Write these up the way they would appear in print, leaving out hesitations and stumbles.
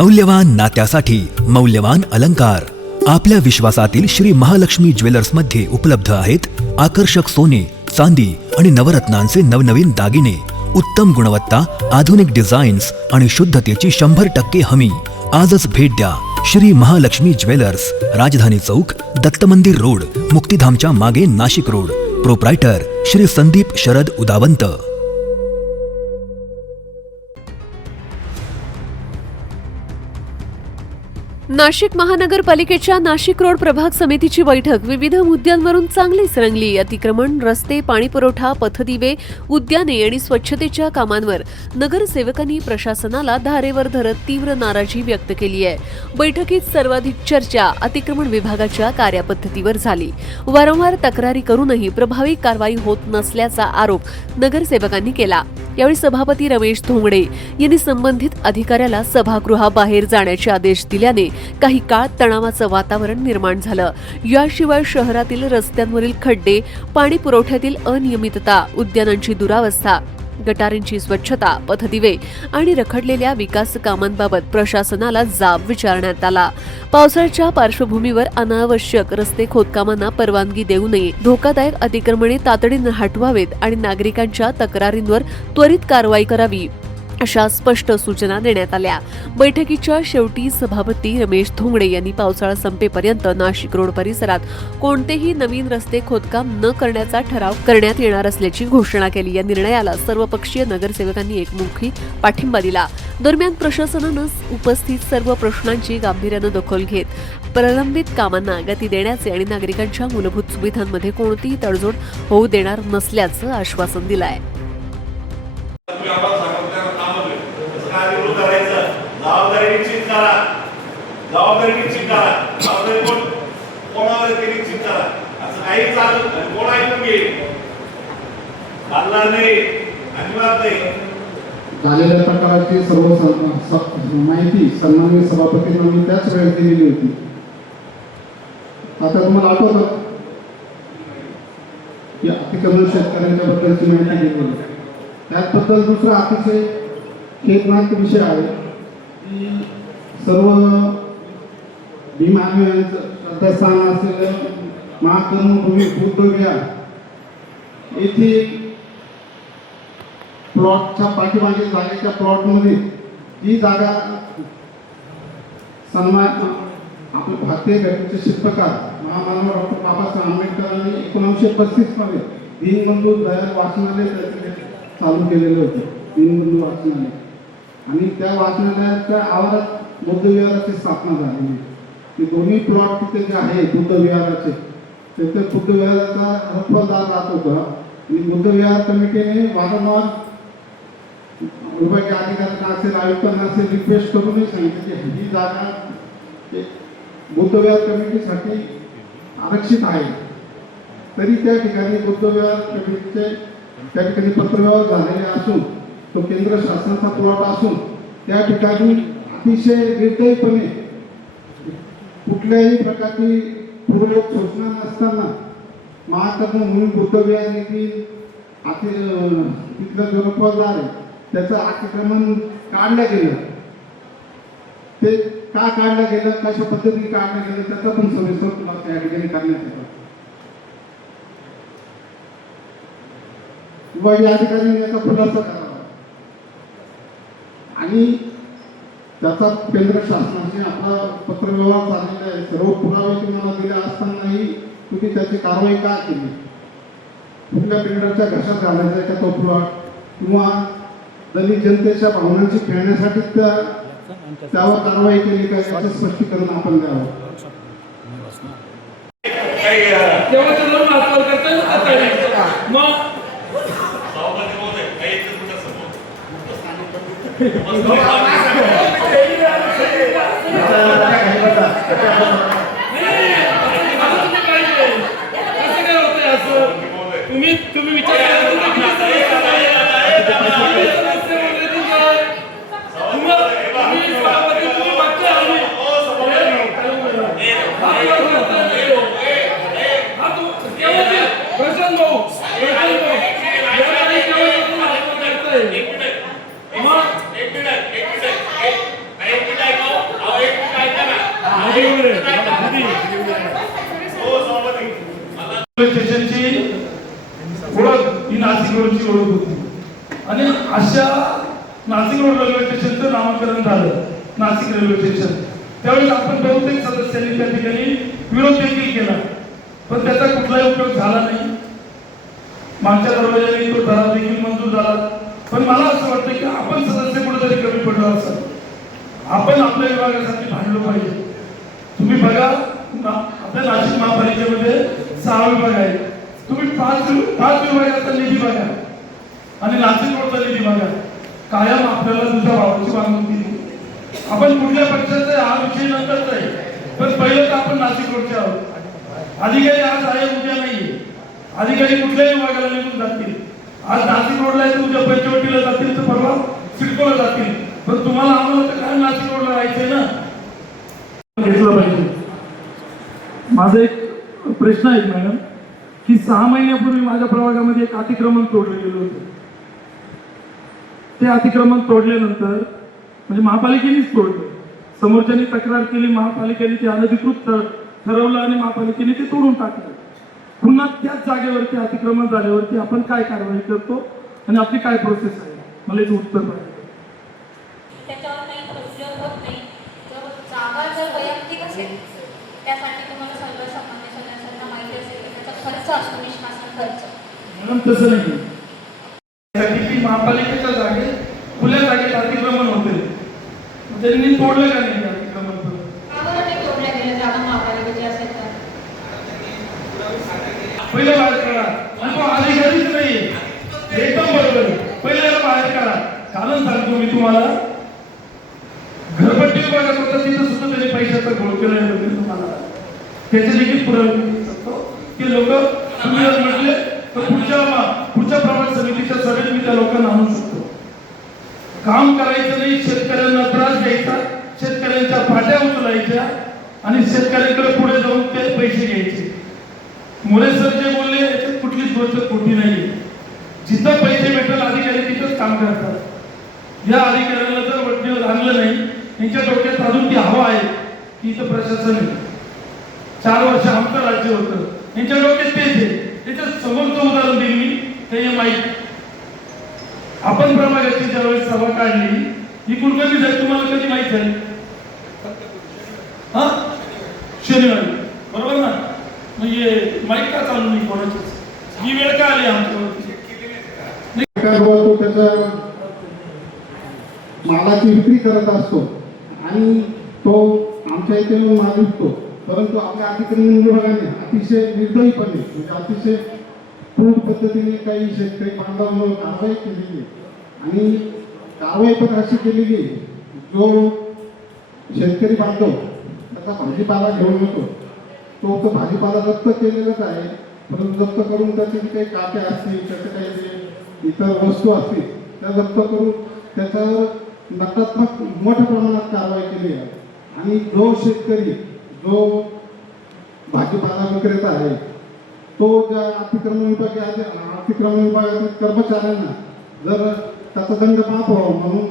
मौल्यवान नात्यासाठी मौल्यवान अलंकार आपल्या विश्वासातील श्री महालक्ष्मी ज्वेलर्स मध्ये उपलब्ध आहेत. आकर्षक सोने, चांदी आणि नवरत्नांचे नवनवीन दागिने, उत्तम गुणवत्ता, आधुनिक डिझाईन्स आणि शुद्धतेची 100% हमी. आजच भेट द्या श्री महालक्ष्मी ज्वेलर्स, राजधानी चौक, दत्त मंदिर रोड, मुक्तिधामच्या मागे, नाशिक रोड. प्रोप्रायटर श्री संदीप शरद उदावंत. नाशिक महानगरपालिकेच्या नाशिक रोड प्रभाग समितीची बैठक विविध मुद्द्यांवरून चांगलीच रंगली. अतिक्रमण, रस्ते, पाणीपुरवठा, पथदिवे, उद्याने आणि स्वच्छतेच्या कामांवर नगरसेवकांनी प्रशासनाला धारेवर धरत तीव्र नाराजी व्यक्त केली आहे. बैठकीत सर्वाधिक चर्चा अतिक्रमण विभागाच्या कार्यपद्धतीवर झाली. वारंवार तक्रारी करूनही प्रभावी कारवाई होत नसल्याचा आरोप नगरसेवकांनी केला. यावेळी सभापती रमेश धोंगडे यांनी संबंधित अधिकाऱ्याला सभागृहाबाहेर जाण्याचे आदेश दिल्याने काही काळ तणावाचं वातावरण निर्माण झालं. याशिवाय शहरातील रस्त्यांवरील खड्डे, पाणी पुरवठ्यातील अनियमितता, उद्यानांची दुरावस्था, गटारींची स्वच्छता, पथदिवे आणि रखडलेल्या विकास कामांबाबत प्रशासनाला जाब विचारण्यात आला. पावसाळ्याच्या पार्श्वभूमीवर अनावश्यक रस्ते खोदकामांना परवानगी देऊ नये, धोकादायक अतिक्रमणे तातडीने हटवावेत आणि नागरिकांच्या तक्रारींवर त्वरित कारवाई करावी अशा स्पष्ट सूचना देण्यात आल्या. बैठकीच्या शेवटी सभापती रमेश धोंगडे यांनी पावसाळा संपेपर्यंत नाशिक रोड परिसरात कोणतेही नवीन रस्ते खोदकाम न करण्याचा ठराव करण्यात येणार असल्याची घोषणा केली. या निर्णयाला सर्वपक्षीय नगरसेवकांनी एकमुखी पाठिंबा दिला. दरम्यान प्रशासनानं उपस्थित सर्व प्रश्नांची गांभीर्यानं दखल घेत प्रलंबित कामांना गती देण्याचे आणि नागरिकांच्या मूलभूत सुविधांमध्ये कोणतीही तडजोड होऊ देणार नसल्याचं आश्वासन दिलं आहे. जबाबदारी निश्चित करा, कोणावर केली चिंता करा. असं काही चालत नाही, कोण ऐकून घेईल? चालणार नाही, अजिबात नाही. झालेल्या प्रकाराची सर्व माहिती सन्माननीय सभापतींना मी त्याच वेळेस दिलेली होती. आता तुम्हाला आठवतं की अतिक्रमण शेतकऱ्यांच्या बद्दलची माहिती दिलेली. त्याचबद्दल दुसरा अतिशय खेदनाक विषय आहे की सर्व भीमानवांचं श्रद्धास्थान असलेलं महाकर्मभूमी बुद्धविहार येथे प्लॉटच्या पाठीमागे जागेच्या प्लॉटमध्ये जी जागा सन्मान आपले भारतीय घटनेचे शिल्पकार महामानव डॉक्टर बाबासाहेब आंबेडकरांनी 1935 मध्ये दीनबंधू दयाल वाचनालय चालू केलेले होते. दीनबंधू वाचनालय आणि त्या वाचनालयाच्या आवारात बुद्धविहाराची स्थापना झालेली. ते दोन्ही प्लॉट तिथे जे आहे बुद्धविहाराचे, तिथे बुद्धविहाराचा रखवालदार राहत होता आणि बुद्धविहार कमिटीने वारंवार विभागीय अधिकाऱ्यांना असेल, आयुक्तांना असेल रिक्वेस्ट करूनही सांगितले की ही जागा बुद्धविहार कमिटीसाठी आरक्षित आहे. तरी त्या ठिकाणी बुद्धविहार कमिटीचे त्या ठिकाणी पत्रव्यवहार झालेले असून तो केंद्र शासनाचा प्लॉट असून त्या ठिकाणी अतिशय निर्दयीपणे कुठल्याही प्रकारची पूर्वयोग सूचना नसताना महाकर्म म्हणून बुद्धविहार येथील तिथलं जो रखवालदार आहे त्याचं अतिक्रमण काढलं गेलं. ते का काढलं गेलं, कशा पद्धतीने काढलं गेलं त्याचा पण सविस्तर तुला त्या ठिकाणी करण्यात येतं. विभागीय अधिकाऱ्यांनी याचा खुलासा करावा आणि त्याचा केंद्र शासनाने आपला पत्रव्यवहार झालेला आहे, सर्व पुरावे तुम्हाला दिले असतानाही तुम्ही त्याची कारवाई का केली? कुठल्या बिल्डरच्या घशात घालायचा का तो प्लॉट किंवा दलित जनतेच्या भावनांची खेळण्यासाठी त्यावर कारवाई केली का, याचं स्पष्टीकरण आपण द्यावं. तुम्ही विचार एक मिनिट नामकरण झालं नाशिक रेल्वे स्टेशन, त्यावेळेस आपण बहुतेक सदस्यांनी त्या ठिकाणी विरोध देखील केला, पण त्याचा कुठलाही उपयोग झाला नाही. मागच्या दरवाजाने तो ठराव देखील मंजूर झाला. पण मला असं वाटतं की आपण सदस्य कुठेतरी कमी पडलो असाल, आपण आपल्या विभागासाठी भांडलो पाहिजे. तुम्ही बघा आपल्या नाशिक महापालिकेमध्ये 6 विभाग आहेत, तुम्ही 5 विभागाचा निधी बघा आणि नाशिक रोडचा निधी बघा. कायम आपल्याला दुसऱ्या भावाची वागणूक दिली. आपण कुठल्या पक्षाचा हा विषय नंतरचा आहे, पण पहिलं तर आपण नाशिक रोडचे आहोत. अधिकारी आज आहे उद्या नाहीये, अधिकारी कुठल्याही विभागाला निघून जातील. आज नाशिक रोडला आहे तर उद्या पंचवटीला जातील, तर परवा सिडकोला जातील. पण तुम्हाला आम्हाला तर काय नाशिक रोडला राहायचंय ना, घेतलं पाहिजे. माझा एक प्रश्न आहे मॅडम की 6 महिन्यापूर्वी माझ्या प्रभागामध्ये एक अतिक्रमण तोडलं गेलं होतं. ते अतिक्रमण तोडल्यानंतर म्हणजे महापालिकेनेच तोडलं, समोरच्यांनी तक्रार केली, महापालिकेने ते अनधिकृत ठरवलं आणि महापालिकेने ते तोडून टाकलं. पुन्हा त्याच जागेवरती अतिक्रमण झाल्यावरती आपण काय कारवाई करतो आणि आपली काय प्रोसेस आहे, मला याचं उत्तर पाहिजे. त्याच्यावर काही प्रक्रिया होत नाही. जर जागा जर वैयक्तिक असेल त्यासाठी तुम्हाला सर्वसामान्य सदस्यांना माहिती असेल की त्याचा खर्च असतो, निष्कासन खर्च. म्हणून तसं नाही त्यासाठी की महापालिकेच्या जागेत खुल्या जागेत अतिक्रमण होते, त्यांनी तोडलं का नाही अतिक्रमण? का बरं नाही तोडल्या गेल्या जागा महापालिकेची असेल तर? पहिले बाहेर काढा. आणि तो अधिकारीच नाहीये, एकदम बरोबर आहे. पहिले याला बाहेर काढा. कारण सांगतो मी तुम्हाला, घरपट्टी विभागात होता तिथं सुद्धा त्यांनी पैशाचा घोळ केला तुम्हाला. त्याचे देखील पुरावे देऊ शकतो की लोक तुम्ही जर म्हटले तर पुढच्या प्रभाग समितीच्या सभेत मी त्या लोकांना आणू शकतो. काम करायचं नाही, शेतकऱ्यांना त्रास द्यायचा, शेतकऱ्यांच्या पाट्या उचलायच्या आणि शेतकऱ्यांकडे पुढे जाऊन ते पैसे घ्यायचे. मोरे सर जे बोलले याच्यात कुठलीच गोष्ट खोटी नाहीये. जिथं पैसे भेटेल अधिकारी तिथंच काम करतात. या अधिकाऱ्याला जर वडील आणलं नाही, त्यांच्या डोक्यात अजून ती हवा आहे की इथं प्रशासन आहे. 4 वर्ष आमचं राज्य होतं, त्यांच्या डोक्यात तेच आहे. त्याच्यात समोरचं उदाहरण देईल मी, ते माहीत. आपण प्रभागाची ज्यावेळेस सभा काढली, ही कुलकर्णी साहेब तुम्हाला कधी माहित आहे? हा, शनिवारी, बरोबर ना? म्हणजे माहीत का चालू नाही कोणाचीच? ही वेळ का आली आमच्यावरती? तो त्याच्या मालाची विक्री करत असतो आणि तो आमच्या इथे येऊन माल विकतो. परंतु आपल्या अतिक्रमण विभागाने अतिशय निर्दयीपणे म्हणजे अतिशय क्रूर पद्धतीने काही शेतकरी बांधवांवर कारवाई केलेली आहे. आणि कारवाई पण अशी केलेली आहे, जो शेतकरी बांधव त्याचा भाजीपाला घेऊन येतो तो भाजीपाला जप्त केलेलाच आहे. परंतु जप्त करून त्याचे काही काटे असतील, त्याचे काही जे इतर वस्तू असतील त्या जप्त करून त्याच्यावर नकारात्मक मोठ्या प्रमाणात कारवाई केली आहे. आणि जो शेतकरी जो भाजीपाला विक्रेता आहे तो त्या अतिक्रमण विभागातील कर्मचाऱ्यांना जर त्याचा दंड माफ व्हावा म्हणून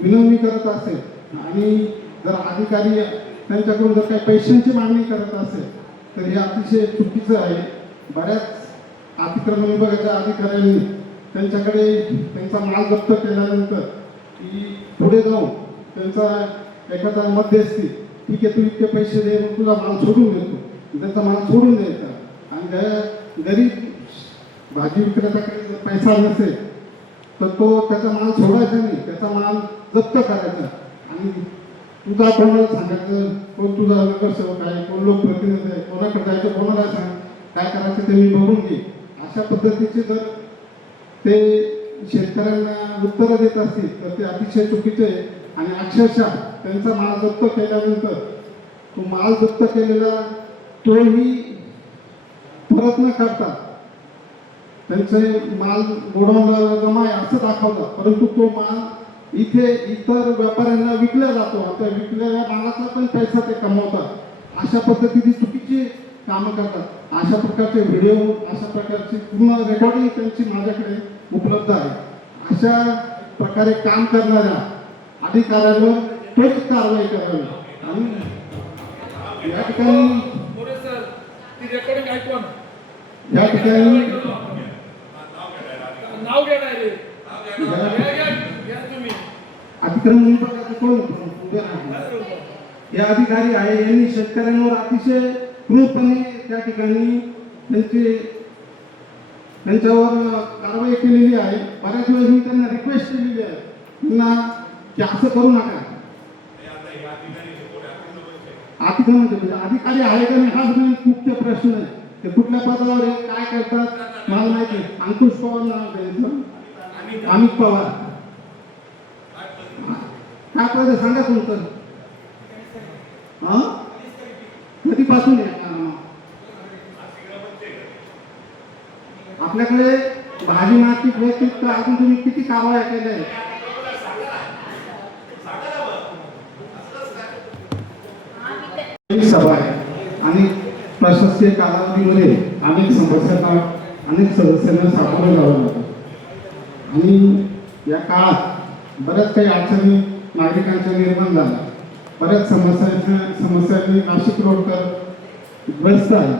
विनवणी करत असेल आणि जर अधिकारी त्यांच्याकडून जर काही पैशांची मागणी करत असेल तर हे अतिशय चुकीचं आहे. बऱ्याच अतिक्रमण विभागाच्या अधिकाऱ्यांनी त्यांच्याकडे त्यांचा माल जप्त केल्यानंतर की पुढे जाऊन त्यांचा एखादा मध्यस्थी, ठीक आहे तू इतके पैसे दे मग तुझा माल सोडून देतो, त्यांचा माल सोडून द्यायचा. आणि त्या गरीब भाजी विक्रेत्याकडे जर पैसा नसेल तर तो त्याचा माल सोडायचा नाही, त्याचा माल जप्त करायचा. आणि तुझा कोणाला सांगायचं, कोण तुझा नगरसेवक आहे, कोण लोकप्रतिनिधी आहे, कोणाकडे जायचं, कोणाला सांग, काय करायचं ते मी बघून घे. अशा पद्धतीचे जर ते शेतकऱ्यांना उत्तरं देत असतील तर ते अतिशय चुकीचे आहे. आणि अक्षरशः त्यांचा माल जप्त केल्यानंतर तो माल जप्त केलेला तोही परत न करता त्यांचे माल गोडाऊनला जमा आहे असं दाखवलं, परंतु तो माल इथे इतर व्यापाऱ्यांना विकला जातो. आता विकलेल्या मालाचा पण पैसा ते कमवतात. अशा पद्धतीची चुकीची कामं करतात. अशा प्रकारचे व्हिडिओ, अशा प्रकारची पूर्ण रेकॉर्डिंग त्यांची माझ्याकडे उपलब्ध आहे. अशा प्रकारे काम करणाऱ्या अधिकाऱ्यांवर त्वरित कारवाई करावी. आणि या ठिकाणी या ठिकाणी नाव घ्या तुम्ही. अतिक्रमण विभागाचे कोण उभे राहतील? हे अधिकारी आहे, यांनी शेतकऱ्यांवर अतिशय क्रूरपणे त्या ठिकाणी त्यांच्यावर कारवाई केलेली आहे. बऱ्याच वेळेस मी त्यांना रिक्वेस्ट केलेली आहे त्यांना की असं करू नका. अतिक्रमण म्हणजे अधिकारी आहे का नाही हाच मुख्य प्रश्न आहे. ते कुठल्या पदावर आहे, काय करतात मला माहिती आहे. अंकुश पवार नाव त्यांचं, अमित पवार. काय करायचं सांगा तुमचं. कधीपासून आहे आपल्याकडे भाजी मार्केट व्यतिरिक्त अजून तुम्ही किती कारवाया केल्या आहेत? सभा आहे आणि प्रशासकीय कालावधीमध्ये अनेक समस्यांना अनेक सदस्यांना सामोरं जावं लागतं आणि या काळात बऱ्याच काही अडचणी नागरिकांच्या निर्माण झाल्या. बऱ्याच समस्यांनी नाशिक रोडकर ग्रस्त आहे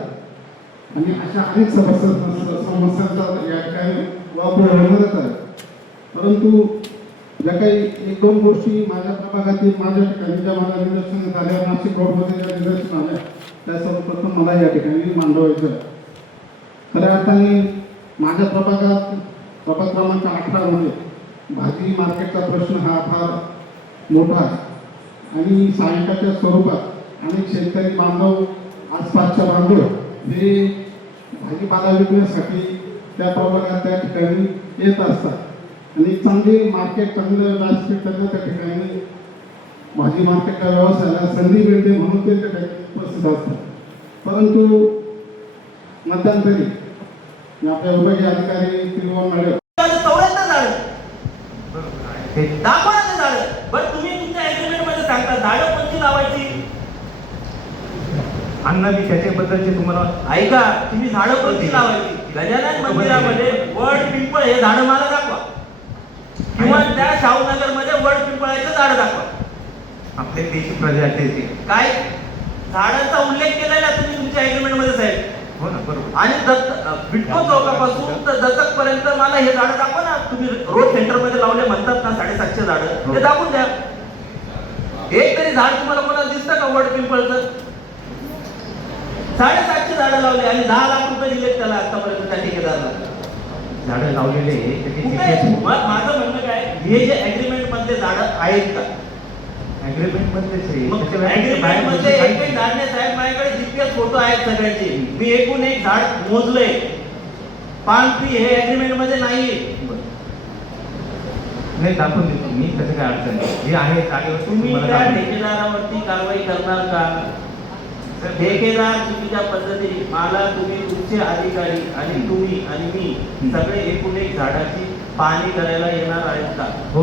आणि अशा अनेक समस्यांचा या ठिकाणी वापर होणारच आहे. परंतु ज्या काही एक दोन गोष्टी माझ्या प्रभागातील माझ्या ठिकाणी ज्या मला निदर्शन झाल्यावर नाशिक रोडमध्ये ज्या निदर्शन आल्या त्या सर्वप्रथम मला या ठिकाणी मांडवायचं आहे. खऱ्या अर्थाने माझ्या प्रभागात प्रभाग क्रमांक 18 मध्ये भाजी मार्केटचा प्रश्न हा फार मोठा आहे आणि सायंकाळच्या स्वरूपात अनेक शेतकरी बांधव आसपासच्या बांधव हे भाजीपाला विकण्यासाठी त्या प्रभागात त्या ठिकाणी येत असतात आणि चांगली मार्केट चांगलं व्यासपीठ त्यांना त्या ठिकाणी भाजी मार्केटच्या व्यवसायाला संधी मिळते म्हणून ते त्या ठिकाणी उपस्थित असतात. परंतु मध्यंतरी आपल्या विभागीय अधिकारी त्रिभुवन मॅडम दाखवा ना झाडं. बरं तुम्ही तुमच्या ऍग्रीमेंट मध्ये सांगता झाडं कोणती लावायची. अण्णा मी त्याच्याबद्दलचे तुम्हाला ऐका, तुम्ही झाडं कोणती लावायची. गजानन मंदिरामध्ये वड पिंपळ हे झाडं मला दाखवा किंवा त्या शाहूनगर मध्ये वड पिंपळाचं झाड दाखवा. आपल्या देशी प्रजातीचे काय झाडांचा उल्लेख केलेला तुम्ही तुमच्या ऍग्रीमेंट मध्ये साहेब. हो ना बरोबर. आणि बिटको चौकापासून तर दत्तक पर्यंत मला हे झाडं दाखवा ना. तुम्ही रोड सेंटर मध्ये लावले म्हणतात ना 750 झाडं, ते दाखवून द्या. एक तरी झाड तुम्हाला कोणाला दिसतं का वड पिंपळचं. 750 झाडं लावले आणि 10 लाख रुपये दिले त्याला आतापर्यंत त्या ठेकेदाराला. झाडं लावलेले माझं म्हणणं काय, हे जे ऍग्रीमेंट मध्ये झाडं आहेत का. ऍग्रीमेंट मध्येच ऍग्रीमेंट मध्ये एकही झाड नाही साहेब. माझ्याकडे जीपीएस फोटो आहेत सगळ्यांचे. मी एकूण एक झाड मोजलंय. पान ट्री हे ऍग्रीमेंट मध्ये नाहीये. नाही दाखवून देतो मी, त्याचं काय अडचण नाही. जे आहे जागेवर तुम्ही त्या ठेकेदारावरती कारवाई करणार का. ठेकेदार चुकीच्या पद्धतीने मला तुम्ही तुमचे अधिकारी आणि तुम्ही आणि मी सगळे एकूण एक झाडाची पाहणी करायला येणार आहेत का. हो.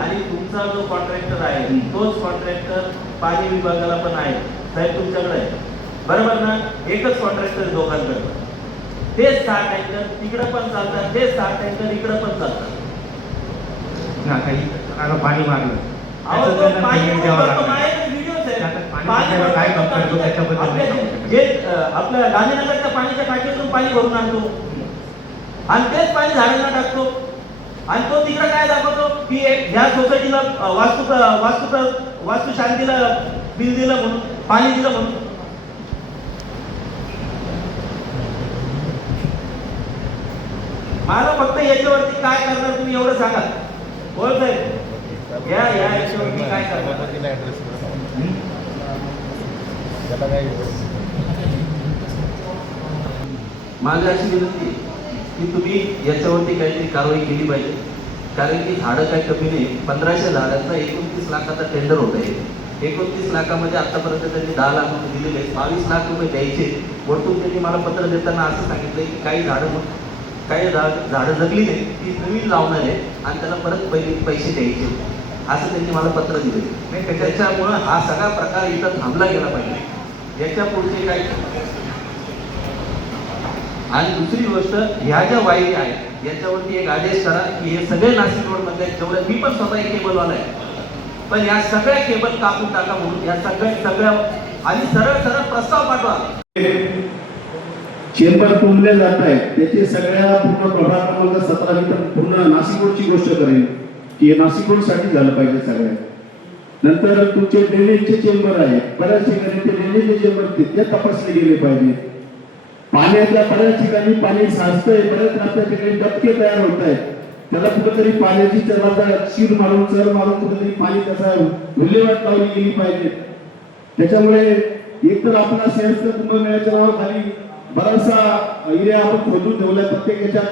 आणि तुमचा जो कॉन्ट्रॅक्टर आहे तोच कॉन्ट्रॅक्टर पाणी विभागाला पण आहे साहेब तुमच्याकडे आहे बरोबर ना. एकच कॉन्ट्रॅक्टर दोघांकडे. तेच 6 टँकर तिकडे पण चालतात, तेच 6 टँकर इकडे पण चालतात. पाणी मारलं आपल्या गांधीनगरच्या पाण्याच्या टाकीतून पाणी भरून आणतो आणि तेच पाणी झाडांना टाकतो आणि तो तिकडे काय दाखवतो की ह्या सोसायटीला वास्तू शांतीला बिल दिलं म्हणून, पाणी दिलं म्हणून. मला फक्त याच्यावरती काय करणार तुम्ही एवढं सांगा. बोल साहेब या याच्यावरती काय करणार. माझी अशी विनंती की तुम्ही याच्यावरती काहीतरी कारवाई केली पाहिजे. कारण की झाडं काय कमी नाही. 1500 झाडांचा 29 लाखाचा टेंडर होत आहे. 29 लाखामध्ये आतापर्यंत त्यांनी 10 लाख रुपये दिलेले, 22 लाख रुपये द्यायचे. वरतून त्यांनी मला पत्र देताना असं सांगितलं की काही झाडं जगली नाही ती नवीन लावणार आहे आणि त्याला परत पैसे द्यायचे, असं त्यांनी मला पत्र दिले. नाही त्याच्यामुळं हा सगळा प्रकार इथं थांबला गेला पाहिजे. याच्या पुढचे काय. आणि दुसरी गोष्ट, ह्या ज्या वायरी आहेत याच्यावरती एक आदेश करा की हे सगळे नाशिक रोड मध्ये जेवढे, मी पण स्वतः एक केबलवाला आहे, पण या सगळ्या केबल कापून टाका म्हणून या सगळ्या आणि सरळ प्रस्ताव पाठवा. चेंबर कोंबले जात आहेत त्याचे सगळ्या पूर्ण प्रभाग क्रमांक 17 मी तर पूर्ण नाशिक रोडची गोष्ट करेन. की नाशिक रोडसाठी झालं पाहिजे सगळ्यात. नंतर तुमचे ड्रेनेजचे चेंबर आहे, बऱ्याच ठिकाणी ते ड्रेनेजचे चेंबर ते तपासले गेले पाहिजे. पाण्याच्या बऱ्याच ठिकाणी पाणी साचतंय, बऱ्याच आपल्या ठिकाणी डबके तयार होत आहेत. त्याला कुठेतरी पाण्याची त्याला चीर मारून चर मारून कुठेतरी पाणी त्याचा विल्हेवाट लावली गेली पाहिजे. त्याच्यामुळे एकतर आपला शहरचा कुंभमेळ्याच्या नावाखाली बराचसा एरिया आपण खोदून ठेवलाय प्रत्येक याच्यात,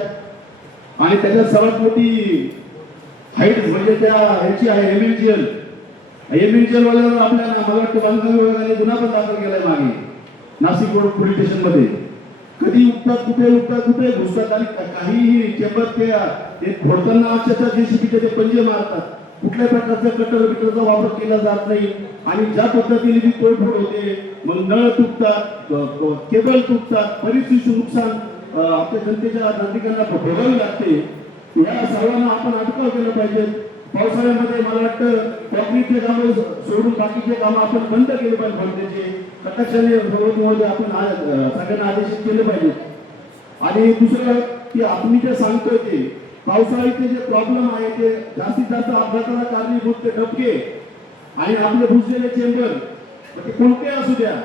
आणि त्याच्यात सर्वात मोठी हाईट म्हणजे त्या ह्याची आहे एमएनजीएल वाल्यावर आपल्याला मला वाटतं बांधकाम विभागाने गुन्हा पण दाखल केलाय मागे नाशिक रोड पोलीस स्टेशन मध्ये. कधी उठतात कुठे घुसतात आणि काहीही चेंबर ते फोडताना अक्षरशः जेसीबीचे ते पंजे मारतात. कुठल्याही प्रकारचा कटर वापर केला जात नाही, आणि ज्या पद्धतीने ती तोडफोड होते, मग नळ तुटतात, केबल तुटतात, बरीचशी नुकसान आपल्या जनतेच्या नागरिकांना भोगावी लागते. या सर्वांना आपण अटकाव केलं पाहिजे. पावसाळ्यामध्ये मला वाटतं कॉन्क्रीटचे कामं सोडून बाकीचे कामं आपण बंद केले पाहिजे. भरण्याचे कटाक्षाने आपण सगळ्यांना आदेशित केले पाहिजे. आणि दुसरं की आपण जे सांगतोय ते पावसाळ्याचे जे प्रॉब्लेम आहे ते जास्तीत जास्त अपघाताला कारणीभूत ते डबके आणि आपले बुजलेले चेंबर ते कोणते असू द्या.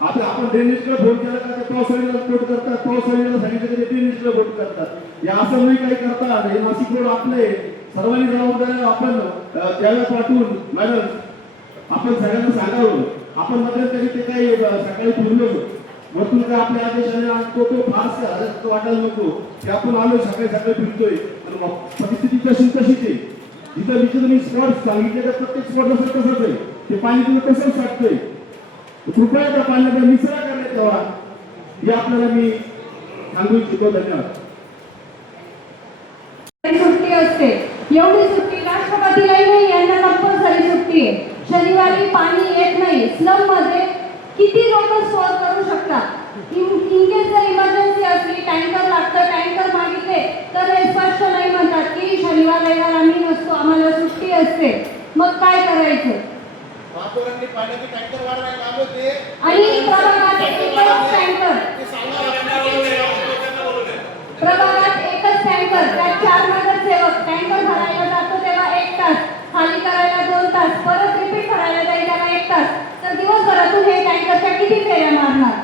आता आपण ड्रेनेजकडे फोन केला का ते पावसाळ्याला कोट करतात, पावसाळ्याला सांगितलं की ते ड्रेनेजकडे कोट करतात. हे असं नाही काही करतात. हे नाशिक रोड आपले सर्वांनी जबाबदारी आपण त्यावेळेस वाटून मॅडम आपण सगळ्यांना सांगावं. आपण मध्यंतरी ते काही सकाळी फिरलो वरतून काय आपल्या आदेशाने तो फारसा वाटायला नको की आपण आलो सकाळी फिरतोय, परिस्थिती तशीच आहे. जिथं मी स्पॉट सांगितले तर प्रत्येक स्पॉट असं तसंच आहे, ते पाणी तुम्ही तसंच साठतंय. कृपया त्या पाण्याचा निचरा करण्यात यावा हे आपल्याला मी सांगू इच्छितो. धन्यवाद. सुट्टी असते, एवढी सुट्टी राष्ट्रपतीलाही नाही, यांना कंपल्सरी सुट्टी आहे. शनिवारी पाणी येत नाही. स्लम मध्ये किती लोक स्टोअर करू शकतात? इनकेस जर इमर्जन्सी असली, टँकर लागतं, टँकर मागितले तर हे स्पष्ट नाही म्हणतात की शनिवार रविवार आम्ही नसतो, आम्हाला सुट्टी असते. मग काय करायचं? आणि प्रभागात एकच टँकर, त्यात 4 नगरसेवक. टँकर भरायला जातो तेव्हा 1 तास, खाली करायला 2 तास, परत रिपीट करायला जाईल त्याला 1 तास. तर दिवसभरातून हे टँकरच्या किती फेऱ्या मारणार?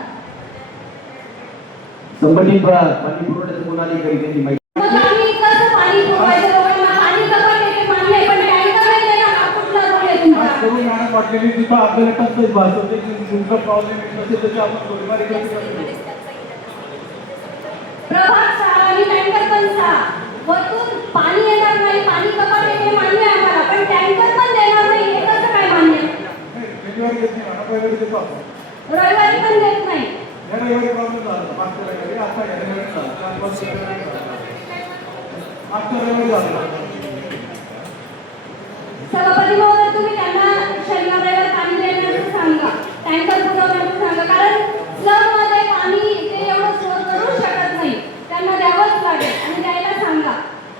संबंधित पाणी पुरवठ्याचं कोणाला कधी माहिती. मग आम्ही कसं पाणी पुरवायचं लोकांना? पाणी जवळ येते मान्य, पण टँकर नाही देणार. कुठला रोड आहे तुमचा? करून मॅडम वाटलेली तिथं आपल्याला टंचाई भासवते की तुमचा प्रॉब्लेम येत नसेल तर आपण थोडीफार प्रभाग 6 आणि टँकर पण 6. वरतून पाणी येणार नाही, पाणी कपात येते मान्य आहे आम्हाला, पण टँकर पण देणार नाही. हे कसं काय मान्य? रविवारी पण देत नाही. सभापती महोदय, तुम्ही त्यांना शनिवार रविवार पाणी देण्याचं सांगा, टँकर पुरवण्याचं सांगा. कारण स्लम मध्ये पाणी ते एवढं स्टोअर करू शकत नाही, त्यांना द्यावंच लागेल आणि द्यायला सांगा.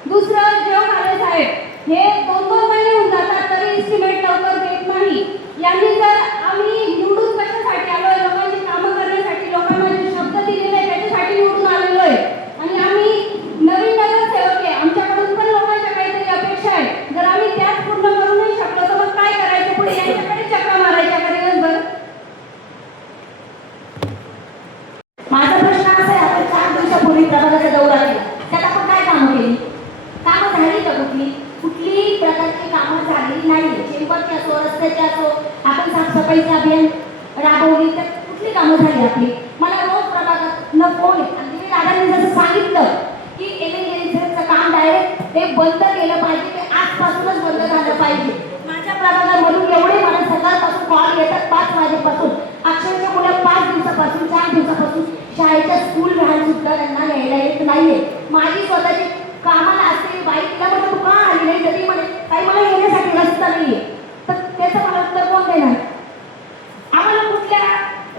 दुसरं, जेव्हा काळे साहेब हे 2-2 महिने होऊन जातात तरी इस्टिमेट लवकर देत नाही. यांनी जर आम्ही निवडून कशासाठी आलोय? लोकांची कामं करण्यासाठी, लोकांना जे शब्द दिलेले आहे त्याच्यासाठी निवडून आलेलो आहे. आणि आम्ही नवीन नगरसेवक आहे, आमच्याकडून पण लोकांच्या काहीतरी अपेक्षा आहे. जर आम्ही त्याच पूर्ण करू नाही शकलो तर मग काय करायचं? पुढे यांच्याकडे चक्रा मारायच्या का दिवसभर? माझा प्रश्न असा आहे, आपण 4 दिवसापूर्वी प्रभागाचा दौरा केला, त्यात आपण काय कामं केली? कामं झाली का? कुठली प्रकारची कामं झालेली नाही. चेंबरची असो, रस्त्याची असो, आपण साफसफाईचे अभियान राबवली तर कुठली कामं झाली आपली? मला रोज प्रभागात न फोन येत. आणि तुम्ही दादांनी जसं सांगितलं की एमएनजीचं काम डायरेक्ट ते बंद केलं पाहिजे, ते आजपासूनच बंद झालं पाहिजे. माझ्या प्रभागामधून एवढे मला सकाळपासून कॉल येतात 5 वाजेपासून. अक्षरशः मुलं 5 दिवसापासून 4 दिवसापासून शाळेच्या स्कूल व्हॅन सुद्धा त्यांना यायला येत नाहीये. माझी स्वतःची कामाला असलेली बाईकला म्हणून तू का आली नाही? तरी म्हणे काही मला येण्यासाठी रस्ता नाहीये. तर त्याचं मला उत्तर कोण देणार? आम्हाला कुठल्या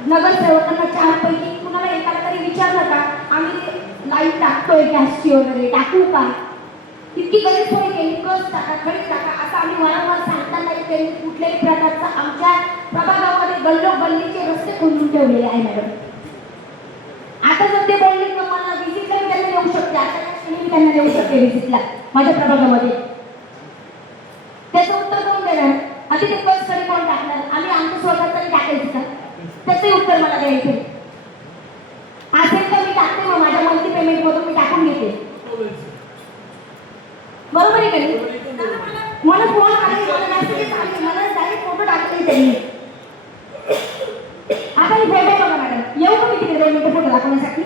नगरसेवकांना 4 पैकी कुणाला एकाला तरी विचारलं का आम्ही लाईट टाकतोय गॅसची वगैरे, टाकू का? इतकी गरीब सोय केली, कस टाका, खडीच टाका असं आम्ही वारंवार सांगताना त्यांनी कुठल्याही प्रकारचा आमच्या प्रभागामध्ये गल्लोगल्लीचे रस्ते खोदून ठेवलेले आहे मॅडम. आता जर ते बोलले की मला व्हिजिटला त्यांना येऊ शकते, आता मी त्यांना येऊ शकते व्हिजिटला माझ्या प्रभागामध्ये. त्याचं उत्तर कोण देणार? आधी ते कस तरी कोण टाकणार? आम्ही आमचं स्वतः तरी टाकायचं का? त्याचंही उत्तर मला द्यायचं असेल तर मी टाकते, मग माझ्या मंथली पेमेंट मधून मी टाकून घेते. बरोबर आहे का नाही? मला फोन आले, मला मेसेज आले, मला डायरेक्ट फोटो टाकले त्यांनी. आता ही फोटो बघा मॅडम, येऊ का मी तिकडे 2 मिनिटं फोटो दाखवण्यासाठी?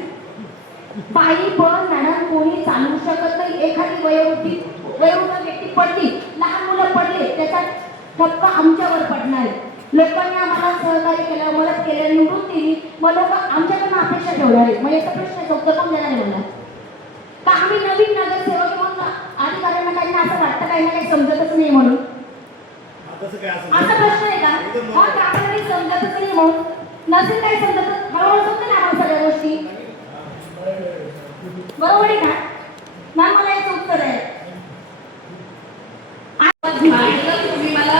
बाई पण मॅडम कोणी चालू शकत नाही. एखादी वयोवृद्ध व्यक्ती पडली, लहान मुलं पडले, त्याचा ठपका आमच्यावर पडणार आहे. लोकांनी आम्हाला सहकार्य केलं, मदत केलं, निवडून दिली, मग लोक आमच्याकडून अपेक्षा ठेवणार आहे. मग याचा प्रश्न उत्तर कोण देणार आहे मला? का आम्ही नवीन नगरसेवक मग अधिकाऱ्यांना काही असं वाटतं काही ना काही समजतच नाही म्हणून असा प्रश्न आहे का? मग आपल्याला काही समजतच नाही म्हणून नसेल काही समजत, हळूहळू समजेल ना आम्हाला सगळ्या गोष्टी. बरोबर आहे का मॅम? मला याचं उत्तर आहे. तुम्ही मला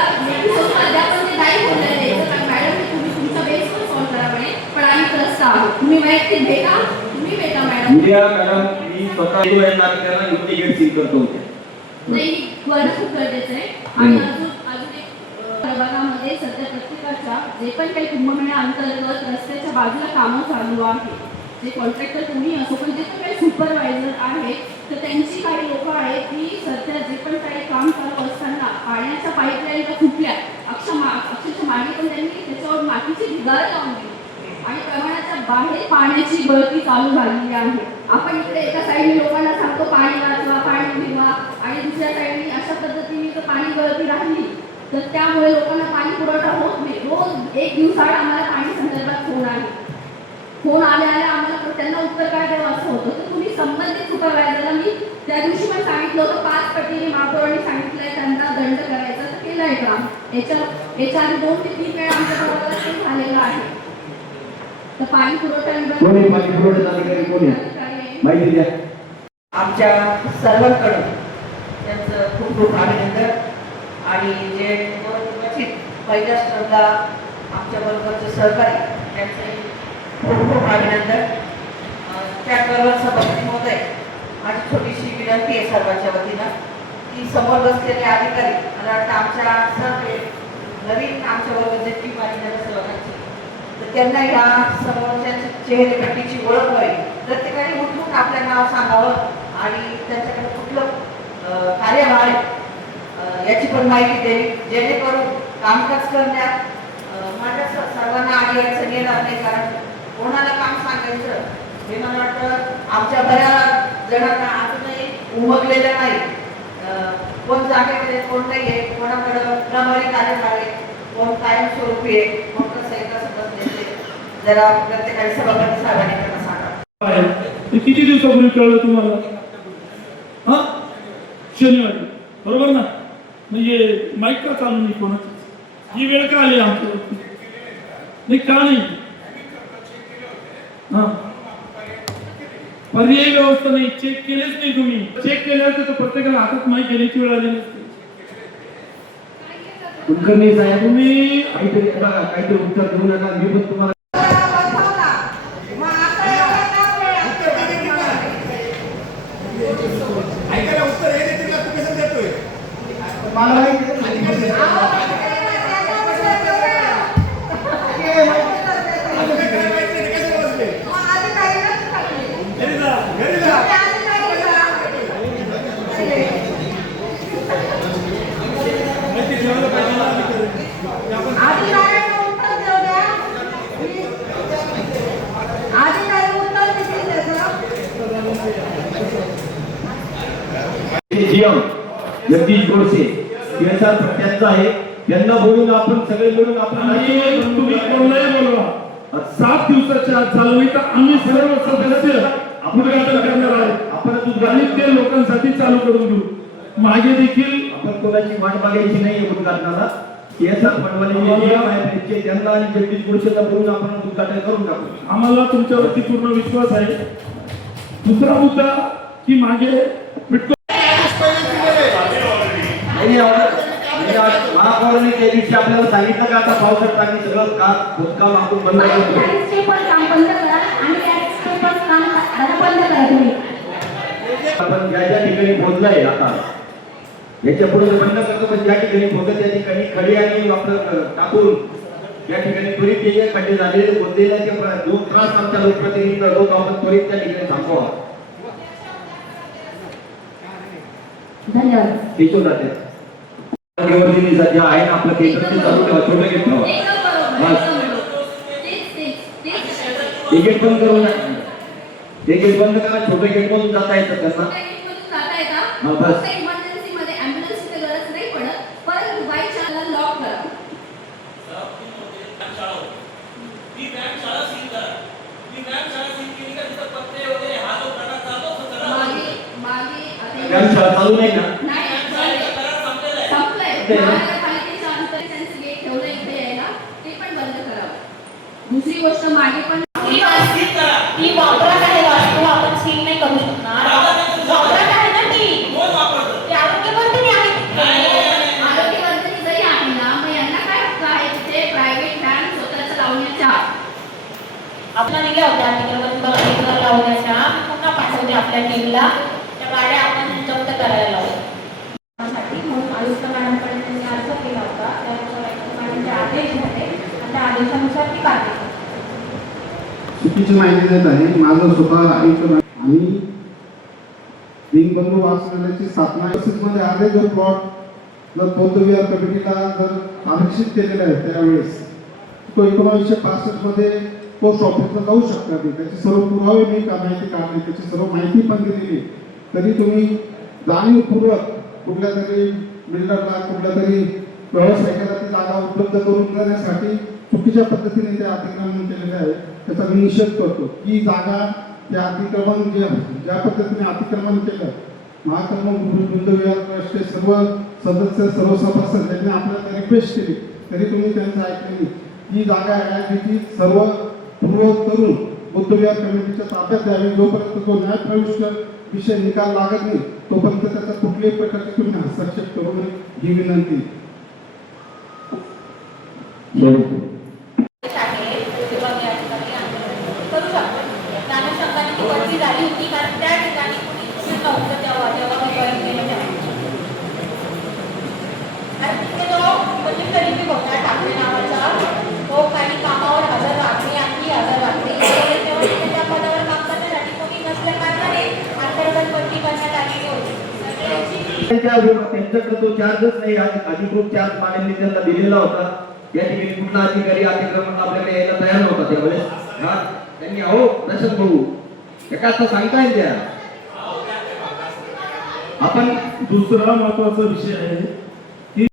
अद्याप नाही बोलले द्यायचं, मॅडम तुम्ही तुमचा बेस पण सॉल्व करा म्हणे, पण आम्ही त्रस्त आहोत. तुम्ही वैयक्तिक भेटा, तुम्ही भेटा मॅडम. मॅडम मी स्वतः इन्व्हेस्टिगेट सील करतो. नाही, करणं खूप गरजेचं आहे. आणि अजून एक प्रभागामध्ये सध्या प्रत्येकाच्या जे पण काही कुंभमेळा अंतर्गत रस्त्याच्या बाजूला कामं चालू आहे, जे कॉन्ट्रॅक्टर तुम्ही असो, पण जे पण काही सुपरवायझर आहेत, तर त्यांची काही लोकं आहेत की सध्या जे पण काही काम चालू असताना पाण्याच्या पाईपलाईनला फुटल्या, अक्षरशः मागे पण त्यांनी त्याच्यावर मातीची ढिगारे लावून दिली आणि प्रमाणाच्या बाहेर पाण्याची गळती चालू झालेली आहे. आपण इकडे एका साईडने लोकांना सांगतो पाणी वाचवा, पाणी भिजवा, आणि दुसऱ्या साईडने अशा पद्धतीने जर पाणी गळती राहिली तर त्यामुळे लोकांना पाणी पुरवठा होत नाही. रोज 1 दिवसाआड आम्हाला पाणी संदर्भात फोन आहे. फोन आले आम्हाला त्यांना उत्तर काय द्यावं असं होतं. तर तुम्ही संबंधित सुपरवायझरला मी त्या दिवशी पण सांगितलं होतं, 5 पटीने महापौरांनी सांगितलंय त्यांना दंड करायचा, तर केलं आहे काम. याच्या आधी 2 ते 3 वेळा आमच्या गावाला ते झालेलं आहे. तर पाणी पुरवठा आमच्या सर्वांकडून त्यांचं खूप खूप अभिनंदन. आणि जे क्वचित पहिल्या स्पर्धा आमच्याबरोबरचे सहकारी त्यांचंही खूप खूप अभिनंदन. त्याचबरोबर सभापती महोदय, माझी छोटीशी विनंती आहे सर्वांच्या वतीनं की समोर बसलेले अधिकारी, मला वाटतं आमच्या सर्व नवीन आमच्याबरोबर जे टीम आहे नगरसेवकांची, तर त्यांना ह्या समोरच्या चेहरेपट्टीची ओळख व्हावी. प्रत्येकाने उठून आपलं नाव सांगावं आणि त्यांच्याकडे कुठलं कार्यभार आहे याची पण माहिती द्यावी, जेणेकरून कामकाज करण्यात माझ्या सर्वांना अडचण येणार नाही. कारण कोणाला काम सांगायचं हे मला वाटतं आमच्या बऱ्याच जणांना अजूनही उमगलेलं नाही. कोण जागेकडे, कोण नाही आहे, कोणाकडं प्रभारी कार्यभार आहे, कोण कायमस्वरूपी आहे, कोण कसं आहे, कसं बसले, जरा प्रत्येकाने सभापती साहेबांनी त्यांना सांगा. किती दिवसापूर्वी कळलं तुम्हाला? हा, शनिवारी, बरोबर ना? म्हणजे माईक का चालू नाही कोणाची? ही वेळ का आली आमच्यावरती? नाही का नाही? हा, पर्यायी व्यवस्था नाही, चेक केलेच नाही तुम्ही. चेक केल्यावर तर प्रत्येकाला हातात माईक घेण्याची वेळ आली नसते. कुलकर्णी साहेब, तुम्ही काहीतरी उत्तर देऊ नका. मी पण तुम्हाला जगदीश गोडसे CSR प्रत्याचा आहे. त्यांना बोलून आपण सगळे मिळून आपण तुम्ही कोणालाही बोलवा. 7 दिवसाच्या आत झालं नाही तर आम्ही सर्व सदस्य उद्घाटन करणार आहे. आपण आणि ते लोकांसाठी चालू करून देऊ. मागे देखील आपण कोणाची वाट बघायची नाही उद्घाटनाला. CSR फंडवाले त्यांना आणि जगदीश गोडसेला बोलून आपण उद्घाटन करून टाकू. आम्हाला तुमच्यावरती पूर्ण विश्वास आहे. दुसरा मुद्दा की मागे महापौरांनी त्या दिवशी आपल्याला सांगितलं का आता पावसाळ्यात टाकी सगळं काम आपण बंद आपण ज्या ज्या ठिकाणी बोललंय आता याच्या पुढे बंद करतो, पण ज्या ठिकाणी होतं त्या ठिकाणी खडी आणि आपलं टाकून या ठिकाणी त्वरित जे खड्डे झालेले होते जो त्रास आमच्या लोकप्रतिनिधी लोक आपण त्वरित त्या ठिकाणी थांबवा. धन्यवाद. तिथून जाते जे आहे ना आपलं केंद्र ते चालू ठेवा, छोटं गेट ठेवा. एकदम बरोबर, बस. एकदम बरोबर. तेच. ते गेट बंद करू नका. ते गेट बंद करा, छोटं गेट मधून जाता येतं त्यांना. त्या गेटमधून जाता येता. हा, बस. फक्त इमर्जन्सीमध्ये ॲम्ब्युलन्सची गरज नाही पडत, परंतु बाय चान्सला लॉक करा. मागे शाळा चालू नाही ना. नाही संपलंय. महानगरपालिकेच्या अंतर्गत त्यांचं गेट ठेवलं इथे यायला, ते पण बंद करावं. दुसरी गोष्ट मागे पण ती वापरात आहे वास्तू, आपण सील नाही करू शकणार. वापरात आहे ना ती आरोग्यवर्धिनी आहे. आरोग्यवर्धिनी जरी आहे ना, मग यांना काय हक्क आहे तिथे प्रायव्हेट व्हॅन स्वतःच लावण्याचा? आपल्या दिल्या होत्या अतिक्रमण लावण्याच्या, मी पुन्हा पाठवते आपल्या टीमला. त्या गाड्या आपण जप्त करायला लावू. म्हणून आयुक्त मॅडमकडे त्यांनी अर्ज केला होता, त्यानुसार आयुक्त मॅडमचे आदेश झाले आणि त्या आदेशानुसार ती कारवाई केली. चुकीची माहिती देत आहे. माझं स्वतः आयुक्त आणि दीनबंधू वाचनालयाची स्थापना मध्ये आले. जो प्लॉट जर बौद्धविहार कमिटीला जर आरक्षित केलेला आहे त्यावेळेस तो 1965 मध्ये पोस्ट ऑफिसला जाऊ शकता. त्याचे सर्व पुरावे मी माहिती काढले, त्याची सर्व माहिती पण दिलेली. तरी तुम्ही जाणीवपूर्वक कुठल्या तरी बिल्डरला कुठल्या तरी व्यावसायिकाला ती जागा उपलब्ध करून देण्यासाठी चुकीच्या पद्धतीने ते अतिक्रमण केलेले आहे. त्याचा मी निषेध करतो. की जागा ते अतिक्रमण ज्या पद्धतीने अतिक्रमण केलं, महाक्रमण बुद्धविहार ट्रस्टचे सर्व सदस्य सर्व सभासद त्यांनी आपल्याला रिक्वेस्ट केली, तरी तुम्ही त्यांचं ऐकलेली. ही जागा आहे सर्व पूर्व करून बुद्धविहार कमिटीच्या ताब्यात द्यावी. जोपर्यंत तो न्यायप्रविष्ट विषय निकाल लागत नाही तोपर्यंत त्याचा कुठल्याही प्रकारचे तुम्ही हस्तक्षेप करू नये ही विनंती. करू शकतो. त्या अनुषंगाने ती वरती झाली होती, कारण त्या ठिकाणी कुणी नव्हतं तेव्हा मी परत केलं तेव्हा. आणि तिथे जो कधीतरी होता ठाकरे नावाचा, तो काही कामावर हजर राखणे आणखी हजर राखणे तेव्हा तिथे त्या पदावर काम करण्यासाठी कोणी नसल्या कारणाने अंतर्गत बंदी करण्यात आलेली होती. त्यांच्याकडे तो चार्जच नाही, अधिकृत चार्ज मान्यांनी त्यांना दिलेला होता. या ठिकाणी कुठला अधिकारी अतिक्रमण आपल्याकडे यायला तयार नव्हता त्यावेळेस. त्यांनी अहो प्रशांत भाऊ एका आता सांगता येईल त्या. आपण दुसरा महत्वाचा विषय आहे